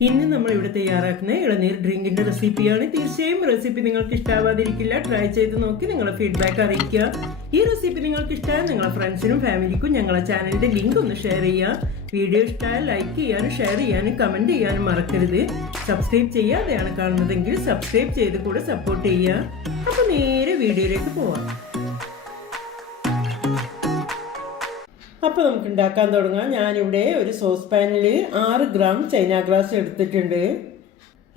ഇന്ന് നമ്മൾ ഇവിടെ തയ്യാറാക്കുന്ന ഇളനീർ ഡ്രിങ്കിന്റെ റെസിപ്പിയാണ്. തീർച്ചയായും റെസിപ്പി നിങ്ങൾക്ക് ഇഷ്ടാവാതിരിക്കില്ല. ട്രൈ ചെയ്ത് നോക്കി നിങ്ങളുടെ ഫീഡ്ബാക്ക് അറിയിക്കുക. ഈ റെസിപ്പി നിങ്ങൾക്ക് ഇഷ്ടമായ നിങ്ങളുടെ ഫ്രണ്ട്സിനും ഫാമിലിക്കും ഞങ്ങളുടെ ചാനലിന്റെ ലിങ്ക് ഒന്ന് ഷെയർ ചെയ്യുക. വീഡിയോ ഇഷ്ടമായ ലൈക്ക് ചെയ്യാനും ഷെയർ ചെയ്യാനും കമന്റ് ചെയ്യാനും മറക്കരുത്. സബ്സ്ക്രൈബ് ചെയ്യാതെയാണ് കാണുന്നതെങ്കിൽ സബ്സ്ക്രൈബ് ചെയ്ത് കൂടെ സപ്പോർട്ട് ചെയ്യുക. അപ്പൊ നേരെ വീഡിയോയിലേക്ക് പോവാം. അപ്പോൾ നമുക്ക് ഉണ്ടാക്കാൻ തുടങ്ങാം. ഞാനിവിടെ ഒരു സോസ് പാനിൽ 6 ഗ്രാം ചൈന ഗ്രാസ് എടുത്തിട്ടുണ്ട്.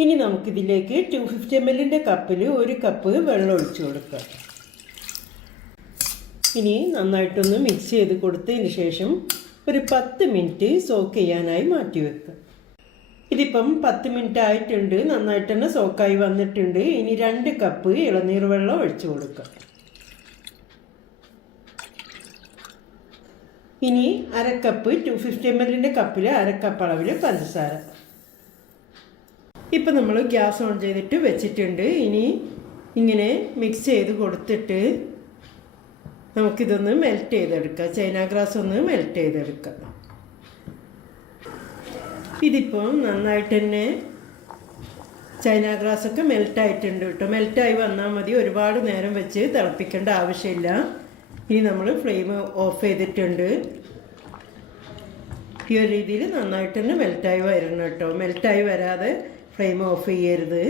ഇനി നമുക്കിതിലേക്ക് 250 ml കപ്പിൽ 1 കപ്പ് വെള്ളം ഒഴിച്ചു കൊടുക്കാം. ഇനി നന്നായിട്ടൊന്ന് മിക്സ് ചെയ്ത് കൊടുത്തതിന് ശേഷം ഒരു 10 മിനിറ്റ് സോക്ക് ചെയ്യാനായി മാറ്റി വെക്കാം. ഇതിപ്പം 10 മിനിറ്റ് ആയിട്ടുണ്ട്. നന്നായിട്ട് തന്നെ സോക്കായി വന്നിട്ടുണ്ട്. ഇനി 2 കപ്പ് ഇളനീർ വെള്ളം ഒഴിച്ചു കൊടുക്കാം. ഇനി 1/2 കപ്പ് 250 ml കപ്പിൽ 1/2 കപ്പ് അളവിൽ പഞ്ചസാര. ഇപ്പം നമ്മൾ ഗ്യാസ് ഓൺ ചെയ്തിട്ട് വെച്ചിട്ടുണ്ട്. ഇനി ഇങ്ങനെ മിക്സ് ചെയ്ത് കൊടുത്തിട്ട് നമുക്കിതൊന്ന് മെൽറ്റ് ചെയ്തെടുക്കാം. ചൈന ഗ്രാസ് ഒന്ന് മെൽറ്റ് ചെയ്തെടുക്കാം. ഇതിപ്പം നന്നായിട്ട് തന്നെ ചൈന ഗ്രാസൊക്കെ മെൽറ്റായിട്ടുണ്ട് കേട്ടോ. മെൽറ്റായി വന്നാൽ മതി. ഒരുപാട് നേരം വെച്ച് തിളപ്പിക്കേണ്ട ആവശ്യമില്ല. ഇനി നമ്മൾ ഫ്ലെയിം ഓഫ് ചെയ്തിട്ടുണ്ട്. ഈ ഒരു രീതിയിൽ നന്നായിട്ട് തന്നെ മെൽറ്റായി വരണം കേട്ടോ. മെൽറ്റായി വരാതെ ഫ്ലെയിം ഓഫ് ചെയ്യരുത്.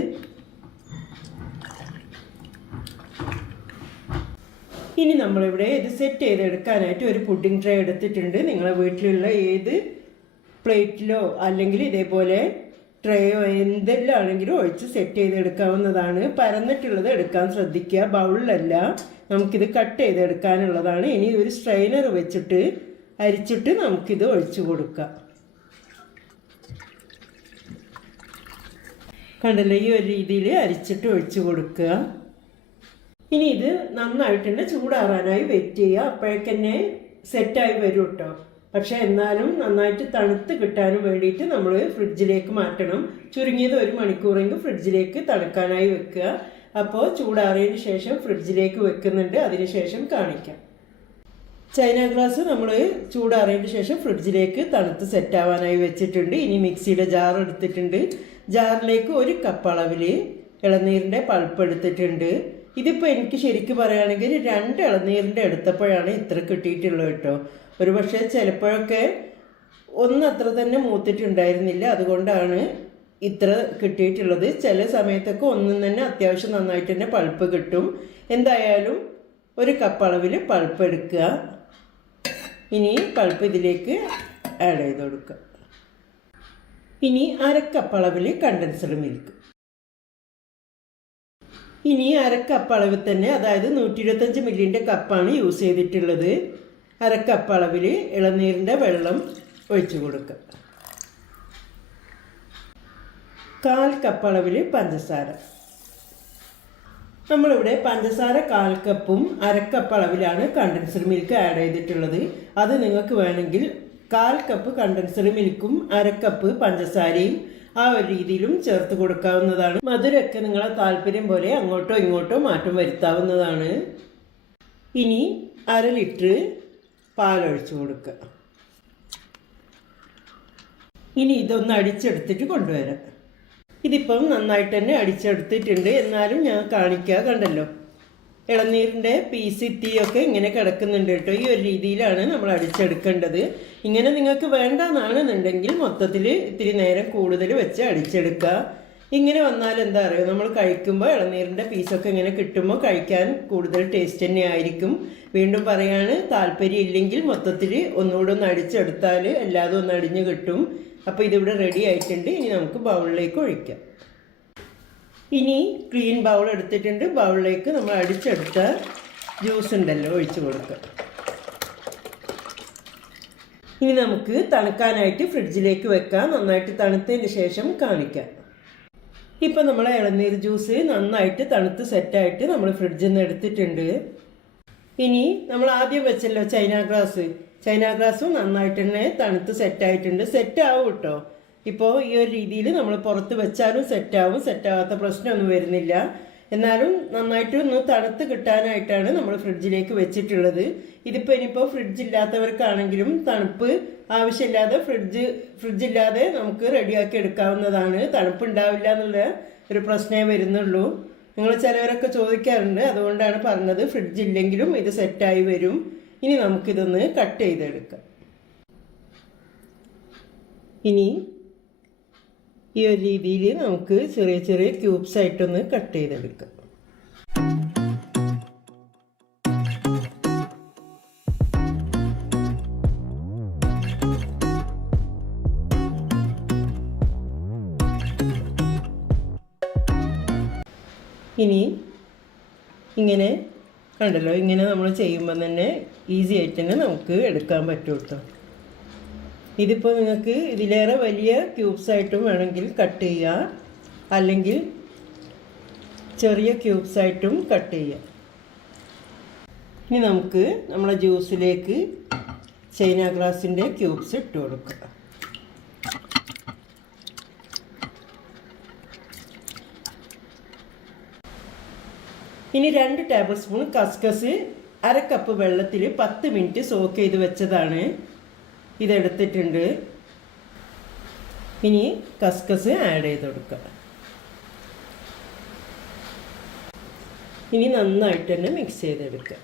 ഇനി നമ്മളിവിടെ ഇത് സെറ്റ് ചെയ്തെടുക്കാനായിട്ട് ഒരു പുഡിംഗ് ട്രേ എടുത്തിട്ടുണ്ട്. നിങ്ങളെ വീട്ടിലുള്ള ഏത് പ്ലേറ്റിലോ അല്ലെങ്കിൽ ഇതേപോലെ ട്രേയോ എന്തെല്ലാം ആണെങ്കിലും ഒഴിച്ച് സെറ്റ് ചെയ്തെടുക്കാവുന്നതാണ്. പരന്നിട്ടുള്ളത് എടുക്കാൻ ശ്രദ്ധിക്കുക. ബൗളിലല്ല, നമുക്കിത് കട്ട് ചെയ്തെടുക്കാനുള്ളതാണ്. ഇനി ഒരു സ്ട്രെയിനർ വെച്ചിട്ട് അരിച്ചിട്ട് നമുക്കിത് ഒഴിച്ചു കൊടുക്കാം. കണ്ടല്ലോ, ഈ ഒരു രീതിയിൽ അരിച്ചിട്ട് ഒഴിച്ചു കൊടുക്കുക. ഇനി ഇത് നന്നായിട്ട് തന്നെ ചൂടാറാനായി വെയിറ്റ് ചെയ്യുക. അപ്പോഴേക്കന്നെ സെറ്റായി വരും കേട്ടോ. പക്ഷെ എന്നാലും നന്നായിട്ട് തണുത്ത് കിട്ടാനും വേണ്ടിയിട്ട് നമ്മൾ ഫ്രിഡ്ജിലേക്ക് മാറ്റണം. ചുരുങ്ങിയത് 1 മണിക്കൂറെങ്കിലും ഫ്രിഡ്ജിലേക്ക് തണുക്കാനായി വെക്കുക. അപ്പോൾ ചൂടാറിയതിന് ശേഷം ഫ്രിഡ്ജിലേക്ക് വെക്കുന്നുണ്ട്. അതിനുശേഷം കാണിക്കാം. ചൈന ഗ്ലാസ് നമ്മൾ ചൂടാറിയതിന് ശേഷം ഫ്രിഡ്ജിലേക്ക് തണുത്ത് സെറ്റാവാനായി വെച്ചിട്ടുണ്ട്. ഇനി മിക്സിയുടെ ജാർ എടുത്തിട്ടുണ്ട്. ജാറിലേക്ക് 1 കപ്പ് അളവിൽ ഇളനീരിൻ്റെ പൾപ്പ് എടുത്തിട്ടുണ്ട്. ഇതിപ്പോൾ എനിക്ക് ശരിക്കും പറയുകയാണെങ്കിൽ 2 ഇളനീരിൻ്റെ എടുത്തപ്പോഴാണ് ഇത്ര കിട്ടിയിട്ടുള്ളത് കേട്ടോ. ഒരു പക്ഷേ ചിലപ്പോഴൊക്കെ അത്ര തന്നെ മൂത്തിട്ടുണ്ടായിരുന്നില്ല. അതുകൊണ്ടാണ് ഇത്ര കിട്ടിയിട്ടുള്ളത്. ചില സമയത്തൊക്കെ ഒന്നും തന്നെ അത്യാവശ്യം നന്നായിട്ട് തന്നെ പൾപ്പ് കിട്ടും. എന്തായാലും 1 കപ്പ് അളവിൽ പൾപ്പ് എടുക്കുക. ഇനി പൾപ്പ് ഇതിലേക്ക് ആഡ് ചെയ്ത് കൊടുക്കുക. ഇനി 1/2 കപ്പ് അളവിൽ കണ്ടൻസ്ഡ് മിൽക്ക്. ഇനി 1/2 കപ്പ് അളവിൽ തന്നെ, അതായത് 125 ml കപ്പാണ് യൂസ് ചെയ്തിട്ടുള്ളത്. 1/2 കപ്പ് അളവിൽ ഇളനീരിൻ്റെ വെള്ളം ഒഴിച്ചു കൊടുക്കുക. 1/4 കപ്പ് അളവിൽ പഞ്ചസാര. നമ്മളിവിടെ പഞ്ചസാര 1/4 കപ്പും 1/2 കപ്പ് അളവിലാണ് കണ്ടൻസ്ഡ് മിൽക്ക് ആഡ് ചെയ്തിട്ടുള്ളത്. അത് നിങ്ങൾക്ക് വേണമെങ്കിൽ 1/4 കപ്പ് കണ്ടൻസ്ഡ് മിൽക്കും 1/2 കപ്പ് പഞ്ചസാരയും ആ ഒരു രീതിയിലും ചേർത്ത് കൊടുക്കാവുന്നതാണ്. മധുരമൊക്കെ നിങ്ങളെ താല്പര്യം പോലെ അങ്ങോട്ടോ ഇങ്ങോട്ടോ മാറ്റം വരുത്താവുന്നതാണ്. ഇനി 1/2 ലിറ്റർ പാലൊഴിച്ചു കൊടുക്കുക. ഇനി ഇതൊന്ന് അടിച്ചെടുത്തിട്ട് കൊണ്ടുവരാം. ഇതിപ്പം നന്നായിട്ട് തന്നെ അടിച്ചെടുത്തിട്ടുണ്ട്. എന്നാലും ഞാൻ കാണിക്കുക. കണ്ടല്ലോ, ഇളനീരിൻ്റെ പീസ് ഇത്തിയൊക്കെ ഇങ്ങനെ കിടക്കുന്നുണ്ട് കേട്ടോ. ഈ ഒരു രീതിയിലാണ് നമ്മൾ അടിച്ചെടുക്കേണ്ടത്. ഇങ്ങനെ നിങ്ങൾക്ക് വേണ്ടെന്നാണെന്നുണ്ടെങ്കിൽ മൊത്തത്തിൽ ഇത്തിരി നേരം കൂടുതൽ വെച്ച് അടിച്ചെടുക്കുക. ഇങ്ങനെ വന്നാൽ എന്താ പറയുക, നമ്മൾ കഴിക്കുമ്പോൾ ഇളനീരിൻ്റെ പീസൊക്കെ ഇങ്ങനെ കിട്ടുമ്പോൾ കഴിക്കാൻ കൂടുതൽ ടേസ്റ്റ് തന്നെ ആയിരിക്കും. വീണ്ടും പറയാണ്, താല്പര്യം ഇല്ലെങ്കിൽ മൊത്തത്തിൽ ഒന്നുകൂടെ ഒന്ന് അടിച്ചെടുത്താൽ എല്ലാതും ഒന്ന് അടിഞ്ഞ് കിട്ടും. അപ്പോൾ ഇതിവിടെ റെഡി ആയിട്ടുണ്ട്. ഇനി നമുക്ക് ബൗളിലേക്ക് ഒഴിക്കാം. ഇനി ക്ലീൻ ബൗൾ എടുത്തിട്ടുണ്ട്. ബൗളിലേക്ക് നമ്മൾ അടിച്ചെടുത്ത ജ്യൂസ് ഉണ്ടല്ലോ ഒഴിച്ച് കൊടുക്കുക. ഇനി നമുക്ക് തണുക്കാനായിട്ട് ഫ്രിഡ്ജിലേക്ക് വെക്കാം. നന്നായിട്ട് തണുത്തതിന് ശേഷം കാണിക്കാം. ഇപ്പം നമ്മളെ ഇളനീർ ജ്യൂസ് നന്നായിട്ട് തണുത്ത് സെറ്റായിട്ട് നമ്മൾ ഫ്രിഡ്ജിൽ നിന്ന് എടുത്തിട്ടുണ്ട്. ഇനി നമ്മൾ ആദ്യം വെച്ചല്ലോ ചൈന ഗ്ലാസും നന്നായിട്ട് തന്നെ തണുത്ത് സെറ്റായിട്ടുണ്ട്. സെറ്റാവും കേട്ടോ. ഇപ്പോൾ ഈ ഒരു രീതിയിൽ നമ്മൾ പുറത്ത് വെച്ചാലും സെറ്റാവും. സെറ്റാവാത്ത പ്രശ്നമൊന്നും വരുന്നില്ല. എന്നാലും നന്നായിട്ട് ഒന്ന് തണുത്ത് കിട്ടാനായിട്ടാണ് നമ്മൾ ഫ്രിഡ്ജിലേക്ക് വെച്ചിട്ടുള്ളത്. ഇതിപ്പോൾ ഇനിയിപ്പോൾ ഫ്രിഡ്ജില്ലാത്തവർക്കാണെങ്കിലും തണുപ്പ് ആവശ്യമില്ലാതെ ഫ്രിഡ്ജില്ലാതെ നമുക്ക് റെഡിയാക്കി എടുക്കാവുന്നതാണ്. തണുപ്പ് ഉണ്ടാവില്ല എന്നുള്ള ഒരു പ്രശ്നമേ വരുന്നുള്ളൂ. നിങ്ങൾ ചിലവരൊക്കെ ചോദിക്കാറുണ്ട്, അതുകൊണ്ടാണ് പറഞ്ഞത്. ഫ്രിഡ്ജില്ലെങ്കിലും ഇത് സെറ്റായി വരും. ഇനി നമുക്കിതൊന്ന് കട്ട് ചെയ്തെടുക്കാം. ഇനി ഈ ഒരു രീതിയിൽ നമുക്ക് ചെറിയ ചെറിയ ക്യൂബ്സ് ആയിട്ടൊന്ന് കട്ട് ചെയ്തെടുക്കാം. ഇനി ഇങ്ങനെ കണ്ടല്ലോ, ഇങ്ങനെ നമ്മൾ ചെയ്യുമ്പോൾ തന്നെ ഈസി ആയിട്ട് തന്നെ നമുക്ക് എടുക്കാൻ പറ്റും കേട്ടോ. ഇതിപ്പോൾ നിങ്ങൾക്ക് ഇതിലേറെ വലിയ ക്യൂബ്സായിട്ടും വേണമെങ്കിൽ കട്ട് ചെയ്യുക, അല്ലെങ്കിൽ ചെറിയ ക്യൂബ്സായിട്ടും കട്ട് ചെയ്യുക. ഇനി നമുക്ക് നമ്മളെ ജ്യൂസിലേക്ക് ചൈന ഗ്രാസിൻ്റെ ക്യൂബ്സ് ഇട്ട് കൊടുക്കുക. ഇനി 2 ടേബിൾ സ്പൂൺ കസ്കസ് 1/2 കപ്പ് വെള്ളത്തിൽ 10 മിനിറ്റ് സോക്ക് ചെയ്ത് വെച്ചതാണ്, ഇതെടുത്തിട്ടുണ്ട്. ഇനി കസ്കസ് ആഡ് ചെയ്ത് കൊടുക്കുക. ഇനി നന്നായിട്ട് തന്നെ മിക്സ് ചെയ്തെടുക്കുക.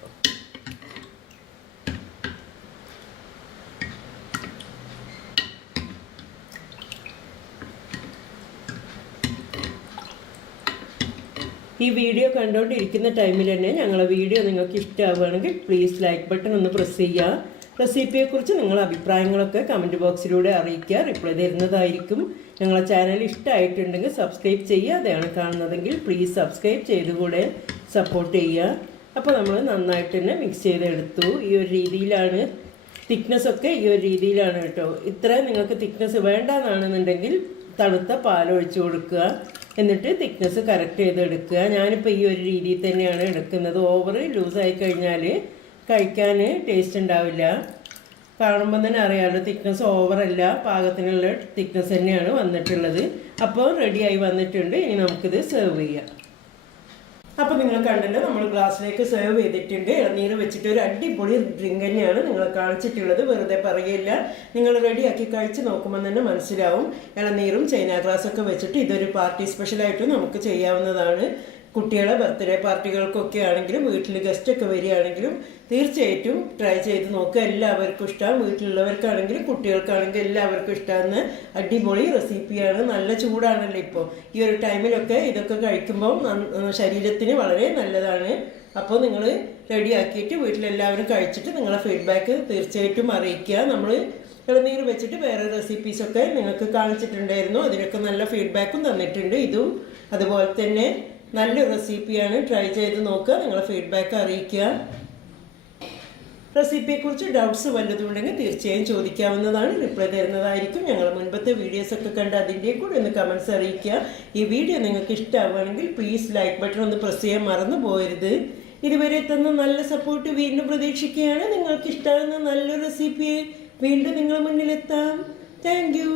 ഈ വീഡിയോ കണ്ടുകൊണ്ടിരിക്കുന്ന ടൈമിൽ തന്നെ ഞങ്ങളെ വീഡിയോ നിങ്ങൾക്ക് ഇഷ്ടമാവുകയാണെങ്കിൽ പ്ലീസ് ലൈക്ക് ബട്ടൺ ഒന്ന് പ്രസ് ചെയ്യുക. റെസിപ്പിയെക്കുറിച്ച് നിങ്ങളുടെ അഭിപ്രായങ്ങളൊക്കെ കമൻറ്റ് ബോക്സിലൂടെ അറിയിക്കുക, റിപ്ലൈ തരുന്നതായിരിക്കും. ഞങ്ങളെ ചാനൽ ഇഷ്ടമായിട്ടുണ്ടെങ്കിൽ സബ്സ്ക്രൈബ് ചെയ്യുക. അതാണ് കാണുന്നതെങ്കിൽ പ്ലീസ് സബ്സ്ക്രൈബ് ചെയ്തുകൂടെ സപ്പോർട്ട് ചെയ്യുക. അപ്പോൾ നമ്മൾ നന്നായിട്ട് തന്നെ മിക്സ് ചെയ്തെടുത്തു. ഈ ഒരു രീതിയിലാണ് തിക്നെസ്സൊക്കെ, ഈ ഒരു രീതിയിലാണ് കേട്ടോ. ഇത്ര നിങ്ങൾക്ക് തിക്നെസ് വേണ്ടെന്നാണെന്നുണ്ടെങ്കിൽ തണുത്ത പാലൊഴിച്ച് കൊടുക്കുക, എന്നിട്ട് തിക്നെസ് കറക്റ്റ് ചെയ്തെടുക്കുക. ഞാനിപ്പോൾ ഈ ഒരു രീതിയിൽ തന്നെയാണ് എടുക്കുന്നത്. ഓവർ ലൂസായി കഴിഞ്ഞാൽ കഴിക്കാൻ ടേസ്റ്റ് ഉണ്ടാവില്ല. കാണുമ്പോൾ തന്നെ അറിയാമല്ലോ, തിക്നെസ് ഓവറല്ല, പാകത്തിനുള്ള തിക്നെസ് തന്നെയാണ് വന്നിട്ടുള്ളത്. അപ്പോൾ റെഡിയായി വന്നിട്ടുണ്ട്. ഇനി നമുക്കിത് സെർവ് ചെയ്യാം. അപ്പോൾ നിങ്ങൾ കണ്ടല്ലോ, നമ്മൾ ഗ്ലാസ്സിലേക്ക് സെർവ് ചെയ്തിട്ടുണ്ട്. ഇളനീർ വെച്ചിട്ട് ഒരു അടിപൊളി ഡ്രിങ്ക് തന്നെയാണ് നിങ്ങളെ കാണിച്ചിട്ടുള്ളത്. വെറുതെ പറയില്ല, നിങ്ങൾ റെഡിയാക്കി കഴിച്ച് നോക്കുമ്പോൾ തന്നെ മനസ്സിലാവും. ഇളനീരും ചൈന ഗ്ലാസ്സൊക്കെ വെച്ചിട്ട് ഇതൊരു പാർട്ടി സ്പെഷ്യലായിട്ട് നമുക്ക് ചെയ്യാവുന്നതാണ്. കുട്ടികളെ ബർത്ത്ഡേ പാർട്ടികൾക്കൊക്കെ ആണെങ്കിലും വീട്ടിൽ ഗസ്റ്റൊക്കെ വരികയാണെങ്കിലും തീർച്ചയായിട്ടും ട്രൈ ചെയ്ത് നോക്കുക. എല്ലാവർക്കും ഇഷ്ടമാണ്. വീട്ടിലുള്ളവർക്കാണെങ്കിലും കുട്ടികൾക്കാണെങ്കിലും എല്ലാവർക്കും ഇഷ്ടമാകുന്ന അടിപൊളി റെസിപ്പിയാണ്. നല്ല ചൂടാണല്ലോ ഇപ്പോൾ, ഈ ഒരു ടൈമിലൊക്കെ ഇതൊക്കെ കഴിക്കുമ്പോൾ ശരീരത്തിന് വളരെ നല്ലതാണ്. അപ്പോൾ നിങ്ങൾ റെഡിയാക്കിയിട്ട് വീട്ടിലെല്ലാവരും കഴിച്ചിട്ട് നിങ്ങളെ ഫീഡ്ബാക്ക് തീർച്ചയായിട്ടും അറിയിക്കുക. നമ്മൾ ഇളനീർ വെച്ചിട്ട് വേറെ റെസിപ്പീസൊക്കെ നിങ്ങൾക്ക് കാണിച്ചിട്ടുണ്ടായിരുന്നു, അതിനൊക്കെ നല്ല ഫീഡ്ബാക്കും തന്നിട്ടുണ്ട്. ഇതും അതുപോലെ തന്നെ നല്ല റെസിപ്പിയാണ്. ട്രൈ ചെയ്ത് നോക്കുക, നിങ്ങളെ ഫീഡ്ബാക്ക് അറിയിക്കുക. റെസിപ്പിയെക്കുറിച്ച് ഡൗട്ട്സ് വല്ലതും ഉണ്ടെങ്കിൽ തീർച്ചയായും ചോദിക്കാവുന്നതാണ്, റിപ്ലൈ തരുന്നതായിരിക്കും. ഞങ്ങൾ മുൻപത്തെ വീഡിയോസൊക്കെ കണ്ട് അതിൻ്റെ കൂടെ ഒന്ന് കമൻറ്റ്സ് അറിയിക്കുക. ഈ വീഡിയോ നിങ്ങൾക്ക് ഇഷ്ടമാവുകയാണെങ്കിൽ പ്ലീസ് ലൈക്ക് ബട്ടൺ ഒന്ന് പ്രസ് ചെയ്യാൻ മറന്നു പോകരുത്. ഇതുവരെ തന്ന നല്ല സപ്പോർട്ട് വീണ്ടും പ്രതീക്ഷിക്കുകയാണ്. നിങ്ങൾക്ക് ഇഷ്ടമാകുന്ന നല്ലൊരു റെസിപ്പിയെ വീണ്ടും നിങ്ങളുടെ മുന്നിലെത്താം. Thank you.